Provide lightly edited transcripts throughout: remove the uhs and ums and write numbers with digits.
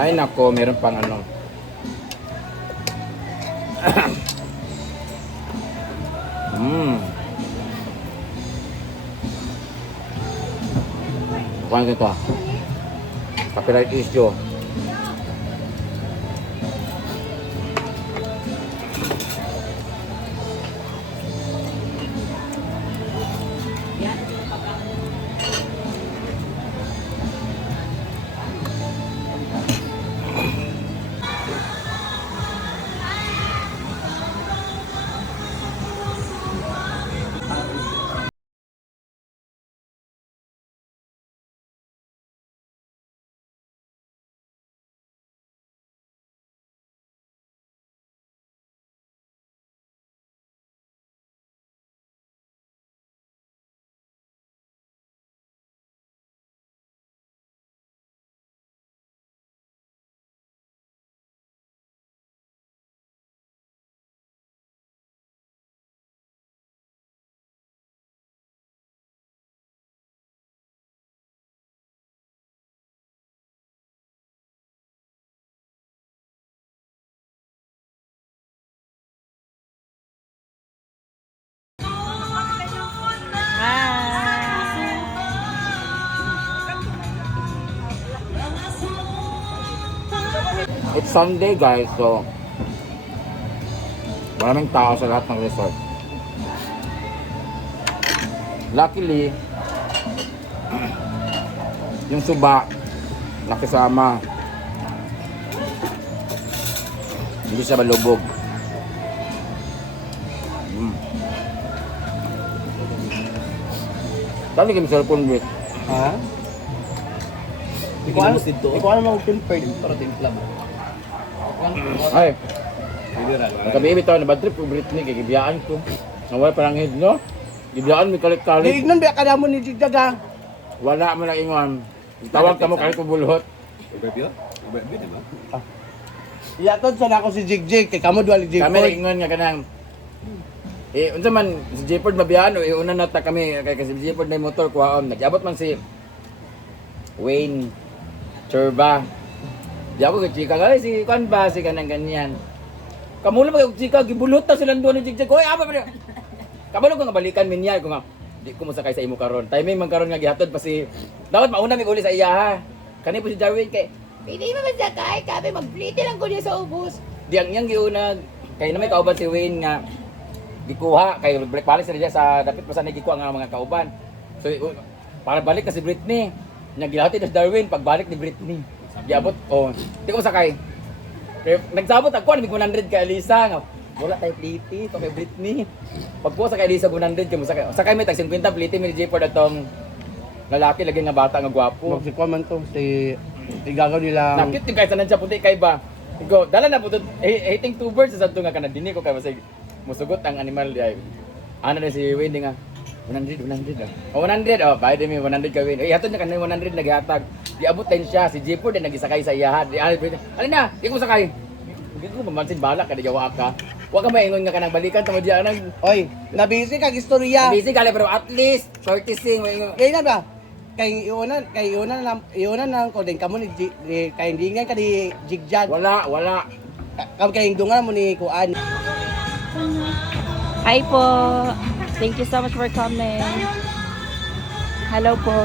Ay nako, meron pang ano. Kuhaan ko ito. Copyright issue. It's Sunday guys, so maraming tao sa lahat ng resort. Luckily, yung suba nakisama. Hindi siya malubog. Tama kami cellphone bit. Ha? Ikaw ano mag-filter para timpla ba? Ay, nagkabi ito, nabadrip ko Britney, kikibiyaan ko. Nawala parang head, no? Gibiyaan, may kalit-kalit. Diignan ba ka mo ni Jigdag ha? Wala mo lang ingon. Tawag ka mo kalit ko bulhot. Ubebyo, di ba? Iyatod sana ako si Jigjig, kay kamo duwali Kami Jigford. ingon nga kanang unsa man si Jefford mabiyaan o una nata kami kay si Jefford na motor kuhaon. Nag-abot man si Wayne Churba. Di ako kay chika gali si kan ba si kanang ganyan. Kamulo ba yung chika gibulot ta silang duha ni Jigjig. Hoy, aba pa. Kabalo ko nga balikan min niya ko nga di ko mo sakay sa imo karon. Timing man karon nga gihatod pa si dapat mauna mi uli sa iya ha. Kani po si Jarwin kay hindi mo masakay, kami mag-plite lang ko niya sa ubos. Diyang niyang giunag, kaya na may kauban si Wayne nga, gikuha, kaya break balik sila dyan sa dapit pa sa nagikuha nga mga kauban. So, para balik kasi Britney, nagilahati na si Darwin, pagbalik ni Britney. Giabot, di ko sakay. Kaya nagsabot ako, namig 100 kay Alisa, nga, wala tayo plite, ito kay Britney. Pagpuha sa kay Alisa 100, kaya sakay. Sakay may tag 50 plite, may J-Ford atong lalaki, lagi nga bata nga gwapo. Magsikuha man to, si igagaw nila. Nakit yung kahit sanan siya puti kay ba. Igo, dala na po hating two birds sa to nga kanadini ko kay masig musugot ang animal di ay. Ano na si Wayne nga 100 Oh 100 bayad mi 100 ka Wayne. Hatod na kanay 100 naghatag. Di abot din siya si Jefford din nagisakay sa iyahan. Di alin na, di ko sakay. Hindi ko mamansin balak kada jawa ka. Wa ka maingon nga kanang balikan tamo diya nang Oy, nabisi kag istorya. busy kali pero at least courtesy Kaya na ba? Kay iunan lang ko din kamo ni kay dingan ka di Jigjag. wala. Kam kay dungan mo ni kuan. Hi po. Thank you so much for coming. Hello po.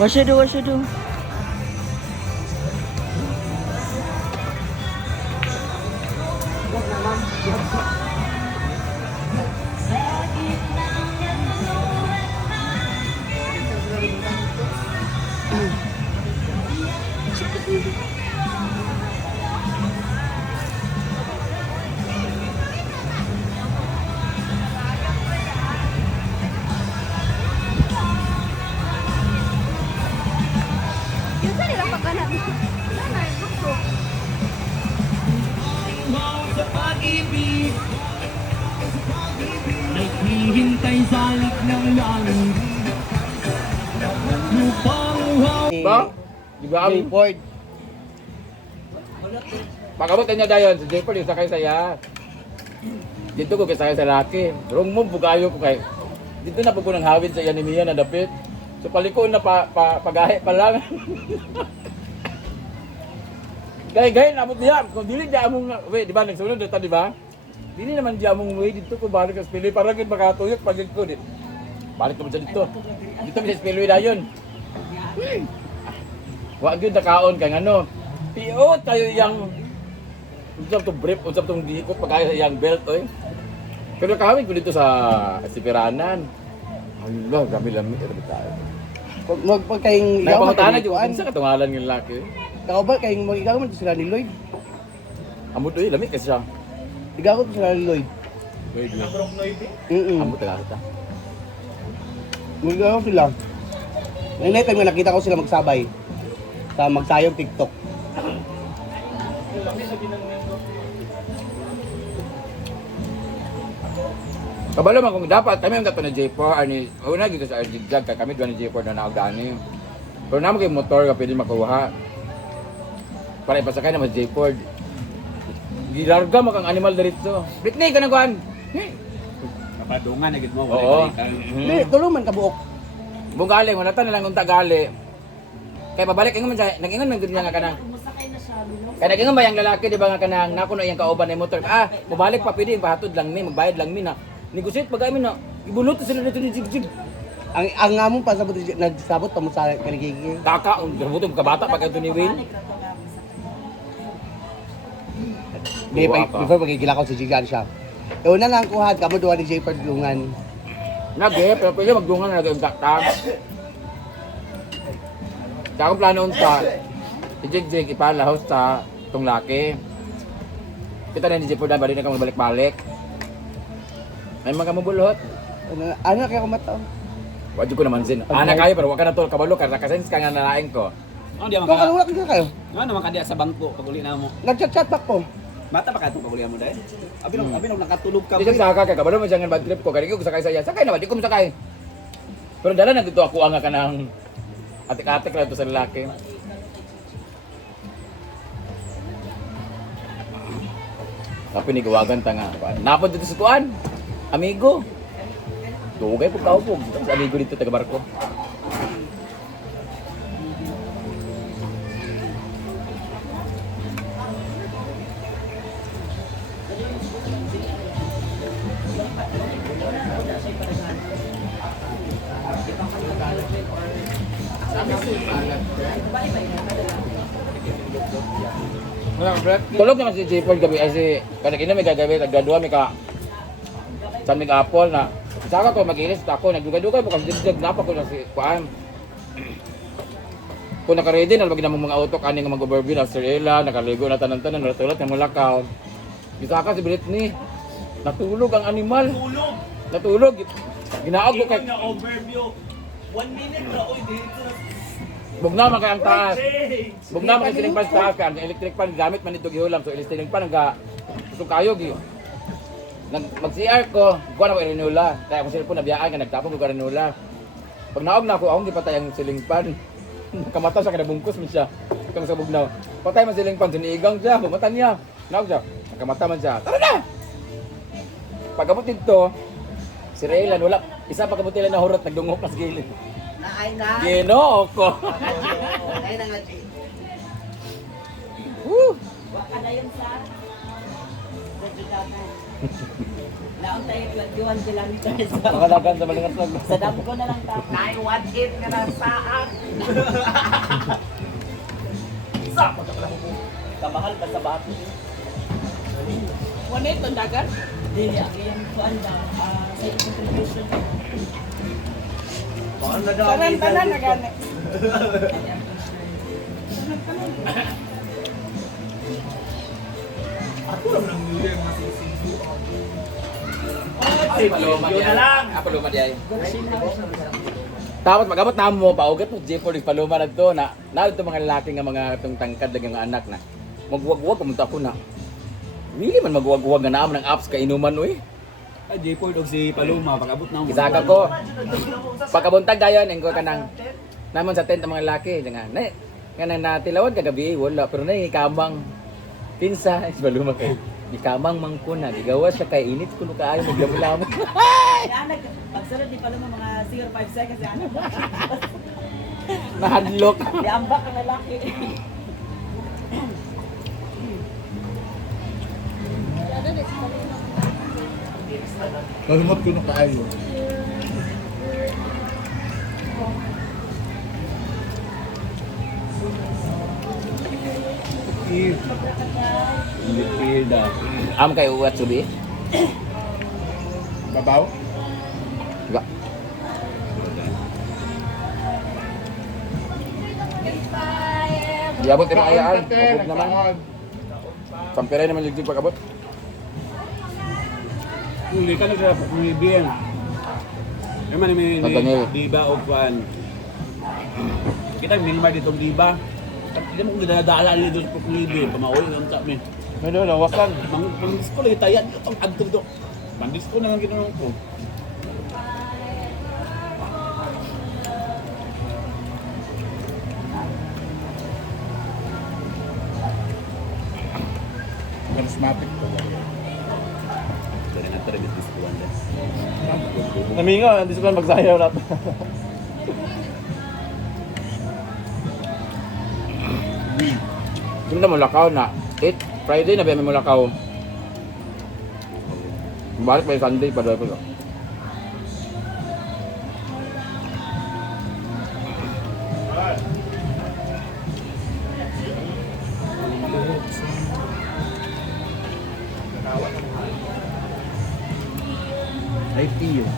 What should do? What should do? Naghihintay sa alak ng langit. Lupang Ba? Di ba ang Jayford. pagabot niya dayon si Jayford yung sakay saya. Dito ko kasakay sa laki. Rong mo bugayo ko kay. Dito na po ko nang hawid sa Yanimiya na dapit. So paliko na pagahe pa lang. Gay nabot niya. Kung dili di among we di ba nagsunod dito di ba? Dili naman di among way dito ko balik sa Spillway para gid makatuyok pag ko di. Balik ko sa dito. Dito mi sa Spillway dayon. Wa gyud nakaon kay ano. Piot tayo yang usap to brief, usap tong diikot pagkaya sa yang belt oy. Pero kami ko dito sa Sipiranan. Allah, gami-lami ito tayo. Pag kayong May ikaw pangutana man yung unsa ka tungalan ng laki. Ikaw ba kayong mag-igaw man sila ni Lloyd? Amot oy, lamit kasi siya. Igaw ko sila ni Lloyd. Wait lang. Amot talaga ta. Mag-igaw sila. Ngayon time nga nakita ko sila magsabay sa magsayong TikTok. Kabalo man kung dapat kami ang dato na J4 ani una dito sa Arjig kami duwa ni J4 na naagdani. Pero namo kay motor ka pwede makuha. Para ipasakay na mas J4. Gilarga mo kang animal diretso. Britney ka na kuan. Kapadungan na gid mo. Oo. Hindi, tulungan ka buok. Bugali wala ta na lang unta gali. Kay pabalik ingon man siya, nag-ingon man gud niya nga kanang. Kaya nag-ingon ba yung lalaki di ba nga kanang nako na iyang kauban na motor. Mabalik pa pwede pahatod lang mi, magbayad lang mi na. Negotiate pag amin na. Ibunot sila dito ni Jigjig. Ang among pasabot nagsabot pa mo sa kanigigi. Kaka, gabuto ka bata pag ito ni Wayne. Di pa before magigila ko si Jigan siya. Una lang kuhad kamo duwa ni Jayford Lungan. Nage, pero pwede magdungan na nag-impact. Kaya akong plano unta, si Jigjig ipalahos sa itong laki. Kita na ni Jigjig na balik na kang balik-balik. May mga mabulot. Ano kaya kumataw? Wadyo ko naman sin. Ana kayo pero wag ka na tol kabalo ka kasens ka nga nalaing ko. Ano di Kung man ano wala kayo? Ano naman kadiya sa bangko paguli na mo. Nag-chat back po. Bata pa ka itong paguli mo dahil. Abi nung nakatulog ka. Di siya saka kay kabalo man siya nga bad trip ko. Kaya ko sakay saya. Sakay na ba? Di ko masakay. Pero dala na dito ako ang ka ng atik-atik lang ito sa lalaki. Tapi ni gawagan ta nga. Napod dito sa kuan. Amigo. Dugay po kaupog. Sa amigo dito taga barko. Tulog naman si J4 gabi ay si kanina may gagabi nagdadua may ka sa mig apple na saka ko maginis ako nagdugay-dugay bukas dindag napa ko na si kuan. Kung naka-ready na lagi namong mga auto kaning mag-overview na Sir Ella nakaligo na tanan-tanan wala tulad ng mulakaw. Bisaka si Britney. Natulog ang animal. Natulog. Ginaog ko kay overview. 1 minute na oy dito. Bugna man kay ang taas. Bugna man kay siling pan sa taas kay ang electric fan gamit man nito gihulam so electric pan nga gusto kayo gi. Mag-CR ko, kuha na ko renula. Kaya ako cellphone nabiyaan nga nagtapon ko renula. Pag naog na ako, akong gipatay ang siling pan. Nakamata siya kada bungkus man siya. Kung sa bugnaw. Patay man siling pan sinigang siya, bumatan niya. Naog siya. Nakamata man siya. Tara na. Pagabot dito, si Raylan wala isa pa kabutilan na hurot nagdungok na sa gilid. Naay na. Ginoo ko. Naay na nga. Woo! Naon tayo nagduhan kilometer Makalagan sa malingat lang. sa damo ko na lang ta. 918 nga na saan. Sa Kamahal pa sa bato. One ito dagat. Dili ang iyang kuan daw sa isang television. Kanan tanan na gani. Ako lang nang nili ang masisisi. Ay, paloma Yun na lang. Paloma di ay. Tapos magabot na mo paugat mo J4 di paloma na to na to mga lalaki nga mga tong tangkad lang nga anak na. Magwag-wag kumunta ko na. Mili man magwag-wag nga naam ng apps ka inuman oy. Ay, J-Port og si Paloma, pag-abot na mo. Gisaga ko. Pagkabuntag dayon engko kanang namon sa tent ang mga lalaki nga. Na kanang natilawad kagabi wala pero na ikamang pinsa is baluma kay ikamang mangkuna gigawas siya kay init kuno kaayo maglamlam. Kaya pagsunod di pala mga 0.5 seconds ano. Nahadlok. Yambak ang lalaki. Kalimot ko na kaayo. Hindi pilda. Am kay uwat subi. Babaw? Ga. Diabot yung ayaan. Mabog naman. Sampiray naman ligdig pagkabot. Hindi ka na may biyan. Naman may Nathaniel. diba o kuan. Kita minimar dito diba. Hindi mo kung dinadala nila doon sa Pukulibi. Pamauwi ng kami. Medyo lawasan. Mandis ko lang itayan. Itong agto dito. Mandis ko na lang ginawa ko. Charismatic ko. Dali na talaga dito ko anda. Naminga, hindi ko magsayaw na. Sino na Mulakaw na? 8 Friday na ba may Mulakaw? Balik pa yung Sunday pa daw ko. I feel.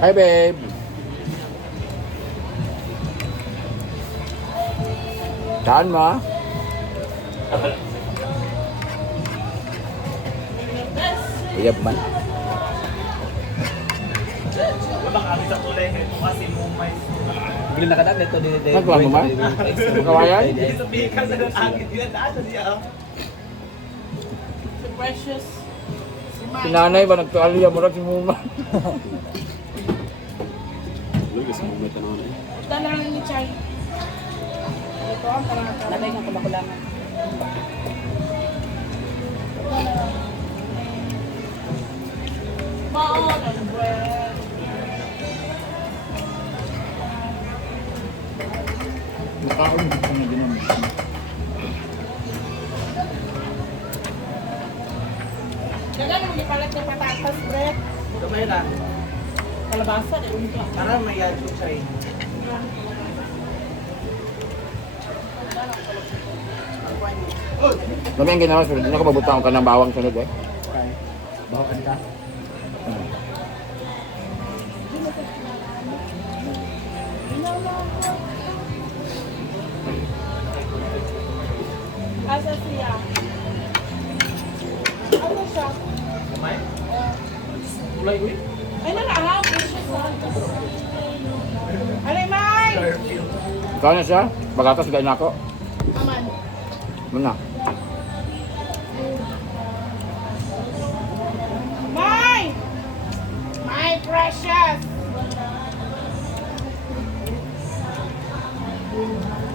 Hi babe. Saan mo? Uyab man. Baka kami sa kulay nito kasi mumay. Bili na kadag dito di. Nagkuhan mo ba? Kawayan? Sabihin ka sa agit yun. Ano siya? Si Precious. Si nanay ba nagtualiya mo rin si Muma? Lugas mo may tanong na. Tanang ni Chay. Ito ang parang Nabay ng kumakulangan. Maon ang bread. Makaon ko na ginawa. Dagan mo gipalit ng patatas bread. Gamay lang. Kalabasa di unta. Para may yadyo siya. Dami ang ginawa, sunod na ko babutang ka ng bawang sunod eh. Bawakan ka. Asa siya? Ano siya? Ulay uy. Ay nanahaw. Alay, May! Ikaw na siya? Bagatas gaya na ako. Aman. Muna.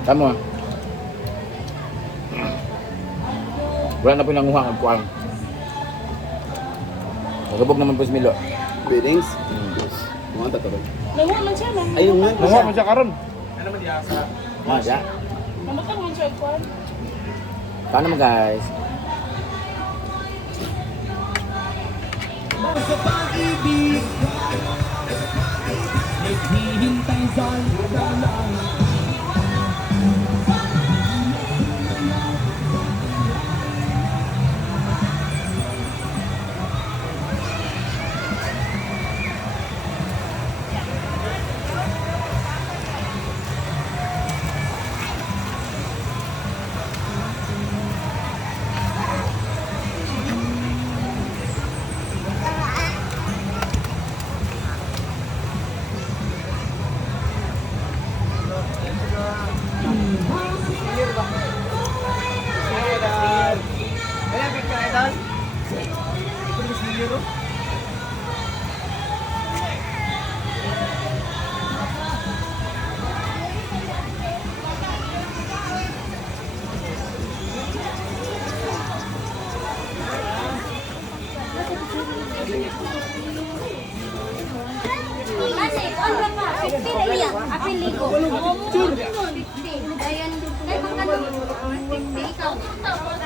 Tama. Wala na pinanguha ang kuwang. Nagabog naman po si Milo. Feelings? Kumanta ka ba? Nawa man siya, man. Ayun nga. Nawa mo siya karon. Ah, ya. Namatang man siya, kwan. Paano mo guys? Kaya picture idol. Kasi, on ka pa. 50 na yan. Apil ligo.